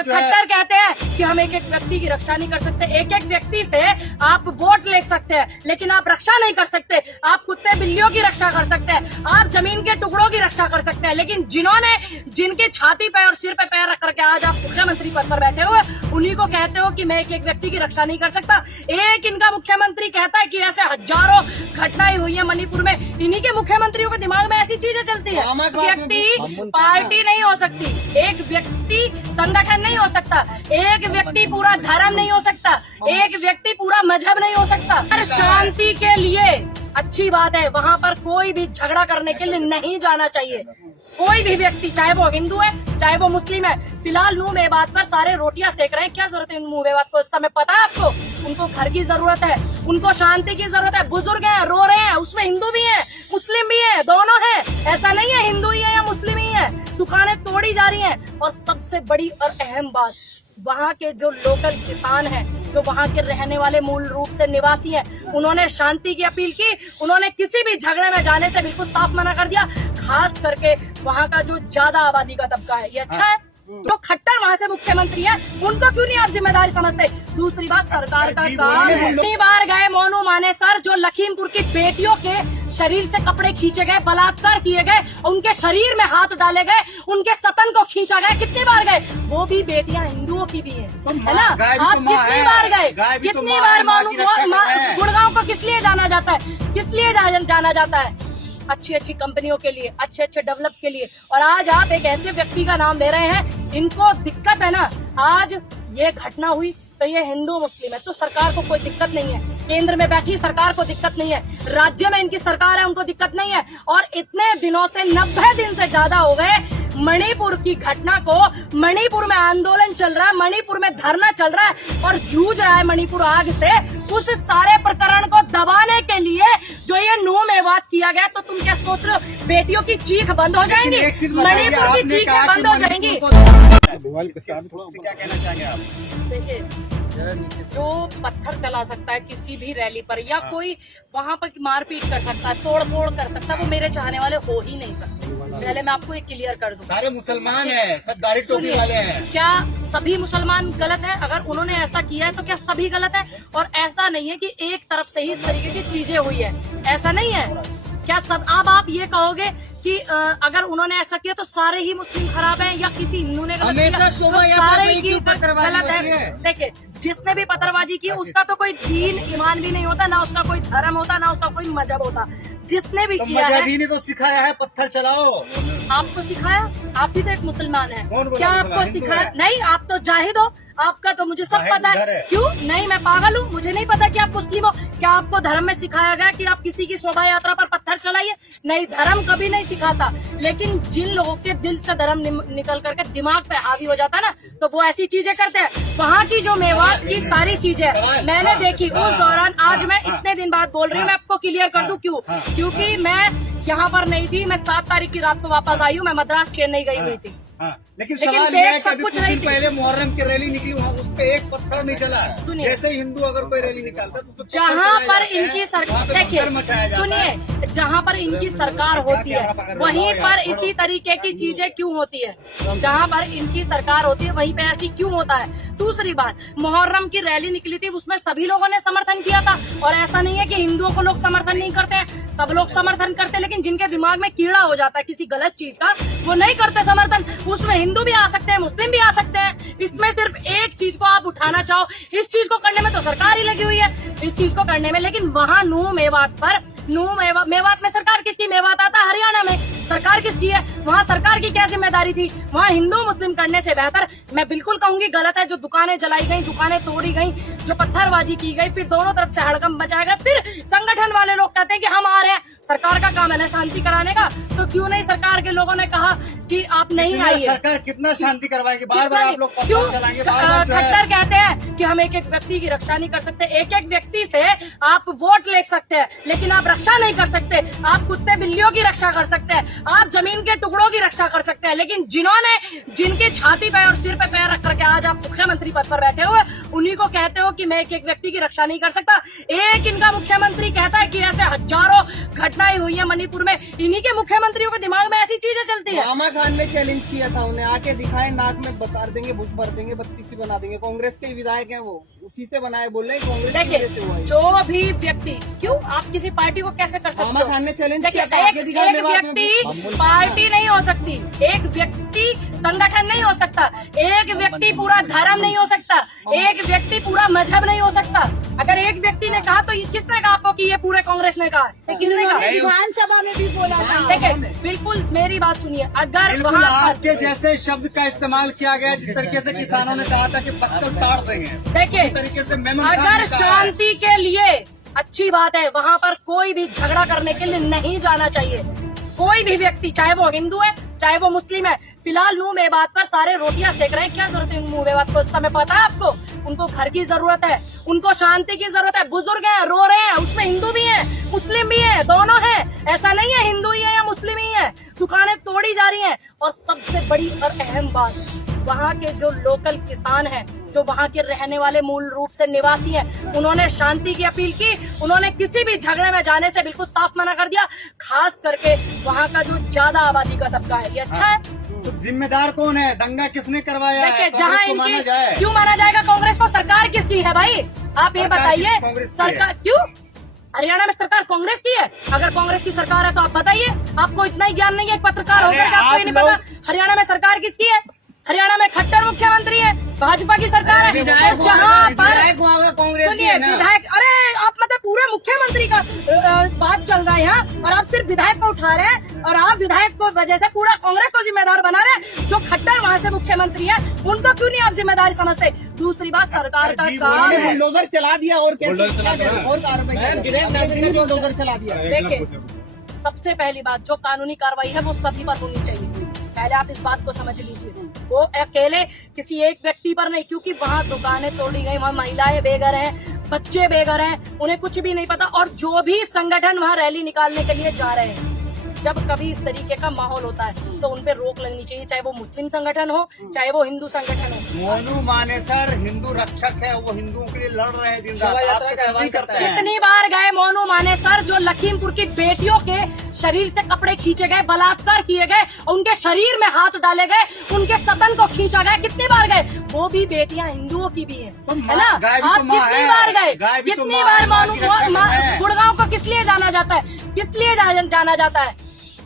खट्टर कहते हैं कि हम एक एक व्यक्ति की रक्षा नहीं कर सकते। एक एक व्यक्ति से आप वोट ले सकते हैं, लेकिन आप रक्षा नहीं कर सकते। आप कुत्ते बिल्लियों की रक्षा कर सकते हैं, आप जमीन के टुकड़ों की रक्षा कर सकते हैं, लेकिन जिनके छाती पे और सिर पे पैर रख करके आज आप मुख्यमंत्री पद पर बैठे हुए, उन्हीं को कहते हो कि मैं एक एक व्यक्ति की रक्षा नहीं कर सकता। एक इनका मुख्यमंत्री कहता है कि ऐसे हजारों घटनाएं हुई है मणिपुर में। इन्हीं के मुख्यमंत्रियों के दिमाग में ऐसी चीजें चलती है। व्यक्ति पार्टी नहीं हो सकती, एक व्यक्ति संगठन नहीं हो सकता, एक व्यक्ति पूरा धर्म नहीं हो सकता, एक व्यक्ति पूरा मजहब नहीं हो सकता। हर शांति के लिए अच्छी बात है, वहाँ पर कोई भी झगड़ा करने के लिए नहीं जाना चाहिए। कोई भी व्यक्ति, चाहे वो हिंदू है चाहे वो मुस्लिम है। फिलहाल नूह मेवात पर सारे रोटियां सेक रहे हैं, क्या जरूरत है नूह मेवात को? इस समय पता है आपको, उनको घर की जरूरत है, उनको शांति की जरूरत है। बुजुर्ग हैं, रो रहे हैं, उसमें हिंदू भी है मुस्लिम भी है, दोनों है। ऐसा नहीं है हिंदू ही है या मुस्लिम ही है। दुकानें तोड़ी जा रही हैं। और सबसे बड़ी और अहम बात, वहाँ के जो लोकल किसान हैं, जो वहाँ के रहने वाले मूल रूप से निवासी हैं, उन्होंने शांति की अपील की। उन्होंने किसी भी झगड़े में जाने से बिल्कुल साफ मना कर दिया। खास करके वहाँ का जो ज्यादा आबादी का तबका है, ये अच्छा है। जो खट्टर वहाँ से मुख्यमंत्री है, उनको क्यों नहीं आप जिम्मेदारी समझते? दूसरी बात, सरकार का काम है। कितनी बार गए मोनू मानेसर, जो लखीमपुर की बेटियों के शरीर से कपड़े खींचे गए, बलात्कार किए गए, उनके शरीर में हाथ डाले गए, उनके सतन को खींचा गया, कितनी बार गए? वो भी बेटियां हिंदुओं की भी हैं, है ना? आप कितनी बार गए? कितनी बार मानू गुड़गांव को किस लिए जाना जाता है? किस लिए जाना जाता है? अच्छी अच्छी कंपनियों के लिए, अच्छे अच्छे डेवलप के लिए। और आज आप एक ऐसे व्यक्ति का नाम ले रहे हैं, इनको दिक्कत है ना। आज ये घटना हुई तो ये हिंदू मुस्लिम है, तो सरकार को कोई दिक्कत नहीं है। केंद्र में बैठी सरकार को दिक्कत नहीं है, राज्य में इनकी सरकार है, उनको दिक्कत नहीं है। और इतने दिनों से 90 दिन से ज्यादा हो गए मणिपुर की घटना को। मणिपुर में आंदोलन चल रहा है, मणिपुर में धरना चल रहा है और जूझ रहा है मणिपुर आग से। उस सारे प्रकरण को दबाने के लिए जो ये नूह मेवात किया गया, तो तुम क्या सोच रहे हो बेटियों की चीख बंद हो जाएंगी? मणिपुर की चीखें बंद हो जाएंगी। क्या कहना चाहेंगे आप? देखिए, जो पत्थर चला सकता है किसी भी रैली पर, या कोई वहाँ पर मारपीट कर सकता है, तोड़ फोड़ कर सकता है, वो मेरे चाहने वाले हो ही नहीं सकते। पहले मैं आपको एक क्लियर कर दूं, सारे मुसलमान हैं, सब दाढ़ी टोपी वाले हैं। क्या सभी मुसलमान गलत है? अगर उन्होंने ऐसा किया है तो क्या सभी गलत है? और ऐसा नहीं है कि एक तरफ से ही इस तरीके की चीजें हुई है, ऐसा नहीं है। क्या सब अब आप ये कहोगे कि अगर उन्होंने ऐसा किया तो सारे ही मुस्लिम खराब हैं, या किसी हिंदू ने गलत किया तो सारे ही गलत है? देखिए, जिसने भी पत्थरबाजी की उसका तो कोई दीन ईमान भी नहीं होता, ना उसका कोई धर्म होता, ना उसका कोई मजहब होता। जिसने भी किया है, मजहबी ने तो सिखाया है पत्थर चलाओ। आपको सिखाया? आप भी तो एक मुसलमान है, कौन बोला क्या आपको सिखाया? नहीं, आप तो जाहिद हो, आपका तो मुझे सब पता है। क्यों नहीं? मैं पागल हूँ? मुझे नहीं पता कि आप मुस्लिम हो? क्या आपको धर्म में सिखाया गया कि आप किसी की शोभा यात्रा पर पत्थर चलाइए? नहीं, धर्म कभी नहीं सिखाता। लेकिन जिन लोगों के दिल से धर्म निकल करके दिमाग पे हावी हो जाता है ना, तो वो ऐसी चीजें करते हैं। वहाँ की जो मेवात की सारी चीजें मैंने देखी उस दौरान, आज मैं इतने दिन बाद बोल रही हूँ, मैं आपको क्लियर कर दूं क्यों। क्योंकि मैं यहाँ पर नहीं थी, मैं 7 तारीख की रात को वापस आई हूँ। मैं मद्रास चेन्नई गई हुई थी। लेकिन सवाल यह है कि अभी कुछ दिन पहले मुहर्रम की रैली निकली, वहाँ उस पे एक पत्थर नहीं चला। जैसे हिंदू अगर कोई रैली निकालता तो जहाँ पर इनकी सरकार, देखिए सुनिए, जहाँ पर इनकी सरकार होती है वहीं पर इसी तरीके की चीजें क्यों होती है? जहाँ पर इनकी सरकार होती है वहीं पे ऐसी क्यों होता है? दूसरी बात, मुहर्रम की रैली निकली थी, उसमें सभी लोगों ने समर्थन किया था। और ऐसा नहीं है कि हिंदुओं को लोग समर्थन नहीं करते हैं, सब लोग समर्थन करते हैं। लेकिन जिनके दिमाग में कीड़ा हो जाता है किसी गलत चीज का, वो नहीं करते समर्थन। उसमें हिंदू भी आ सकते हैं, मुस्लिम भी आ सकते हैं। इसमें सिर्फ एक चीज को आप उठाना चाहो, इस चीज को करने में तो सरकार ही लगी हुई है, इस चीज को करने में। लेकिन वहाँ नूह मेवात पर, मेवात में सरकार किसकी? मेवात आता है हरियाणा में, सरकार किसकी है? वहाँ सरकार की क्या जिम्मेदारी थी? वहाँ हिंदू मुस्लिम करने से बेहतर, मैं बिल्कुल कहूंगी गलत है, जो दुकानें जलाई गई, दुकानें तोड़ी गई, जो पत्थरबाजी की गई, फिर दोनों तरफ से हड़कंप मचाया गया। फिर संगठन वाले लोग कहते हैं कि हम आ रहे हैं। सरकार का काम है ना शांति कराने का, तो क्यों नहीं सरकार के लोगों ने कहा कि आप नहीं आइए? सरकार कितना शांति करवाएगी? बार-बार आप लोग क्यों? चलाएंगे। खट्टर कहते हैं कि हम एक एक व्यक्ति की रक्षा नहीं कर सकते। एक एक व्यक्ति से आप वोट ले सकते हैं, लेकिन आप रक्षा नहीं कर सकते। आप कुत्ते बिल्लियों की रक्षा कर सकते हैं, आप जमीन के टुकड़ों की रक्षा कर सकते हैं, लेकिन जिनके छाती पे और सिर पे पैर रख करके आज आप मुख्यमंत्री पद पर बैठे हुए, उन्हीं को कहते हो कि मैं एक एक व्यक्ति की रक्षा नहीं कर सकता। एक इनका मुख्यमंत्री कहता है कि ऐसे हजारों घटनाएं हुई है मणिपुर में, इन्हीं के मुख्यमंत्रियों के दिमाग में ऐसी चीजें चलती है। आमा खान ने चैलेंज किया था, उन्हें आके दिखाए, नाक में बता देंगे, भूस भर देंगे, 32 बना देंगे। कांग्रेस के विधायक हैं, वो उसी से बनाए, बोल रहे हैं कांग्रेस की वजह से हुआ है। जो भी व्यक्ति, क्यों आप किसी पार्टी को कैसे कर सकते हो? आमा खान ने चैलेंज देखिए, किया था, आके दिखाए, एक व्यक्ति पार्टी नहीं हो सकती, एक व्यक्ति संगठन नहीं हो सकता, एक व्यक्ति पूरा धर्म नहीं हो सकता, एक व्यक्ति पूरा मजहब नहीं हो सकता। अगर एक व्यक्ति ने कहा तो किसने कहा आपको कि ये पूरे कांग्रेस ने कहा? किसने कहा? विधानसभा में भी बोला था। देखिए, बिल्कुल मेरी बात सुनिए, अगर बिल्कुल वहाँ आपके जैसे शब्द का इस्तेमाल किया गया, जिस तरीके से किसानों ने कहा था कि पत्तल ताड़ देंगे, देखिए, इस तरीके से मेमन खान अगर ने कहा है। शांति के लिए अच्छी बात है, वहाँ पर कोई भी झगड़ा करने के लिए नहीं जाना चाहिए। कोई भी व्यक्ति, चाहे वो हिंदू है चाहे वो मुस्लिम है। फिलहाल नूह मेवात पर सारे रोटियां सेक रहे हैं, क्या जरूरत है नूह मेवात को? उस समय पता है आपको, उनको घर की जरूरत है, उनको शांति की जरूरत है। बुजुर्ग हैं, रो रहे हैं, उसमें हिंदू भी हैं, मुस्लिम भी हैं, दोनों हैं। ऐसा नहीं है हिंदू ही है या मुस्लिम ही है। दुकानें तोड़ी जा रही हैं। और सबसे बड़ी और अहम बात, वहाँ के जो लोकल किसान हैं, जो वहाँ के रहने वाले मूल रूप से निवासी हैं, उन्होंने शांति की अपील की। उन्होंने किसी भी झगड़े में जाने से बिल्कुल साफ मना कर दिया। खास करके वहाँ का जो ज्यादा आबादी का तबका है, ये अच्छा है। तो जिम्मेदार कौन है? दंगा किसने करवाया है? देखिए, जहाँ कांग्रेस को माना इनकी जाए। क्यों माना जाएगा कांग्रेस को? सरकार किसकी है भाई? आप ये बताइए, सरकार क्यों? हरियाणा में सरकार कांग्रेस की है। अगर कांग्रेस की सरकार है तो आप बताइए। आपको इतना ही ज्ञान नहीं है पत्रकार होकर, आपको ये नहीं पता हरियाणा में सरकार किसकी है? हरियाणा में खट्टर मुख्यमंत्री है, भाजपा की सरकार है। विधायक जहाँ पर कांग्रेस सुनिए, विधायक, अरे आप मतलब पूरे मुख्यमंत्री का बात चल रहा है यहाँ, और आप सिर्फ विधायक को उठा रहे हैं, और आप विधायक को वजह से पूरा कांग्रेस को जिम्मेदार बना रहे हैं। जो खट्टर वहाँ से मुख्यमंत्री है, उनको क्यों नहीं आप जिम्मेदारी समझते? दूसरी बात, सरकार का काम है। बुलडोजर चला दिया, और कैसे और कार्रवाई बुलडोजर चला दिया। देखिए, सबसे पहली बात, जो कानूनी कार्रवाई है वो सभी पर होनी चाहिए। पहले आप इस बात को समझ लीजिए, वो अकेले किसी एक व्यक्ति पर नहीं, क्योंकि वहाँ दुकानें तोड़ी गई, वहाँ महिलाएं बेघर हैं, बच्चे बेघर हैं, उन्हें कुछ भी नहीं पता। और जो भी संगठन वहाँ रैली निकालने के लिए जा रहे हैं, जब कभी इस तरीके का माहौल होता है तो उन पे रोक लगनी चाहिए, चाहे वो मुस्लिम संगठन हो चाहे वो हिंदू संगठन हो। मोनू मानेसर हिंदू रक्षक है, वो हिंदुओं के लिए लड़ रहे हैं दिन रात। आप नहीं करते हैं। कितनी बार गए मोनू मानेसर, जो लखीमपुर की बेटियों के शरीर से कपड़े खींचे गए, बलात्कार किए गए, उनके शरीर में हाथ डाले गए, उनके सतन को खींचा गया, कितनी बार गए? वो भी बेटियां हिंदुओं की भी हैं, है ना? आप कितनी बार गए? कितनी बार गुड़गांव को किस लिए जाना जाता है? किस लिए जाना जाता है?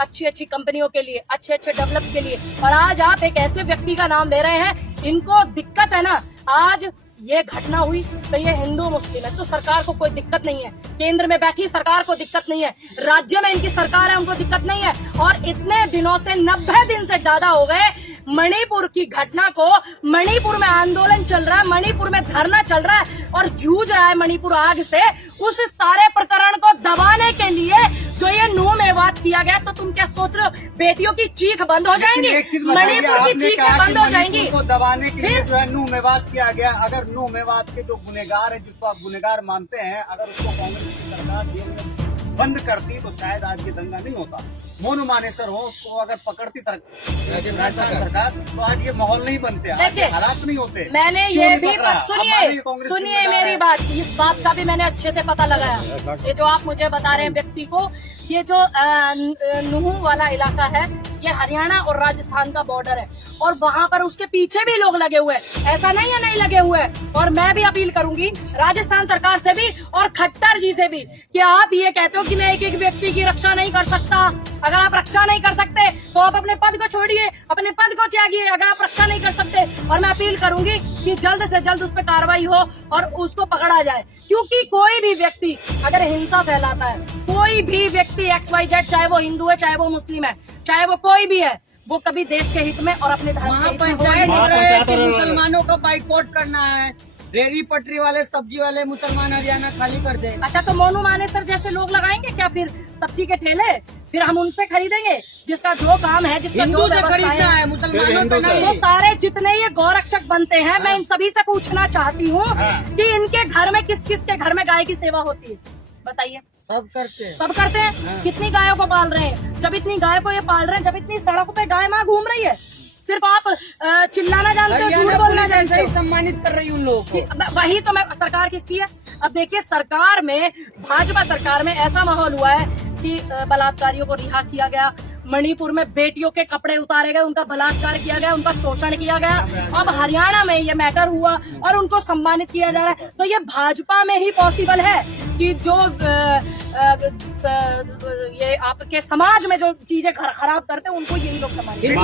अच्छी अच्छी कंपनियों के लिए, अच्छे अच्छे डेवलप के लिए। और आज आप एक ऐसे व्यक्ति का नाम ले रहे हैं, इनको दिक्कत है ना। आज ये घटना हुई तो ये हिंदू मुस्लिम है, तो सरकार को कोई दिक्कत नहीं है। केंद्र में बैठी सरकार को दिक्कत नहीं है, राज्य में इनकी सरकार है, उनको दिक्कत नहीं है। और इतने दिनों से 90 दिन से ज्यादा हो गए मणिपुर की घटना को। मणिपुर में आंदोलन चल रहा है, मणिपुर में धरना चल रहा है और जूझ रहा है मणिपुर आग से। उस सारे प्रकरण को दबाने के लिए जो ये नूह मेवात किया गया, तो तुम क्या सोच रहे हो बेटियों की चीख बंद हो जाएंगी? मणिपुर की चीखें बंद हो जाएंगी। को दबाने के लिए जो है नूह मेवात किया गया। अगर नूह मेवात के जो गुनेगार है, जिसको आप गुनेगार मानते हैं, अगर उसको कांग्रेस की सरकार जेल में बंद करती तो शायद आज ये दंगा नहीं होता। मोनू मानेसर हो, उसको अगर पकड़ती सरकार तो आज ये माहौल नहीं बनते, आज ये हालात नहीं होते। मैंने ये भी सुनिए मेरी बात, इस बात का भी मैंने अच्छे से पता लगाया। ये जो आप मुझे बता रहे हैं व्यक्ति को, ये जो नूह वाला इलाका है, ये हरियाणा और राजस्थान का बॉर्डर है, और वहाँ पर उसके पीछे भी लोग लगे हुए हैं। ऐसा नहीं है नहीं लगे हुए हैं। और मैं भी अपील करूंगी राजस्थान सरकार से भी और खट्टर जी से भी कि आप ये कहते हो कि मैं एक एक व्यक्ति की रक्षा नहीं कर सकता। अगर आप रक्षा नहीं कर सकते तो आप अपने पद को छोड़िए, अपने पद को त्यागिए, अगर आप रक्षा नहीं कर सकते। और मैं अपील करूंगी कि जल्द से जल्द उस पर कार्रवाई हो और उसको पकड़ा जाए। क्योंकि कोई भी व्यक्ति अगर हिंसा फैलाता है, कोई भी व्यक्ति XYZ, चाहे वो हिंदू है चाहे वो मुस्लिम है चाहे वो कोई भी है, वो कभी देश के हित में और अपने धर्म के हित में पंचायत हो रहा है कि मुसलमानों का बाइकआउट करना है, रेहड़ी पटरी वाले सब्जी वाले मुसलमान हरियाणा खाली कर दे। अच्छा, तो मोनू मानेसर जैसे लोग लगाएंगे क्या फिर सब्जी के ठेले? फिर हम उनसे खरीदेंगे जिसका जो काम है, जिसका जो खरीदना है, मुसलमानों का नहीं। वो सारे जितने ये गौरक्षक बनते हैं, मैं इन सभी से पूछना चाहती हूँ कि इनके घर में किस किस के घर में गाय की सेवा होती है? बताइए। सब करते हैं। कितनी गायों को पाल रहे हैं? जब इतनी गाय को ये पाल रहे हैं, जब इतनी सड़कों पे गाय माँ घूम रही है, सिर्फ आप चिल्लाना जानते हो, झूठ बोलना जानते हो। सम्मानित कर रही उन लोगों को। वही तो मैं, सरकार किसकी है? अब देखिए, सरकार में, भाजपा सरकार में ऐसा माहौल हुआ है कि बलात्कारियों को रिहा किया गया, मणिपुर में बेटियों के कपड़े उतारे गए, उनका बलात्कार किया गया, उनका शोषण किया गया। अब हरियाणा में ये मैटर हुआ और उनको सम्मानित किया जा रहा है। तो ये भाजपा में ही पॉसिबल है कि जो ये आपके समाज में जो चीजें खराब करते हैं उनको यही लोग सम्मानित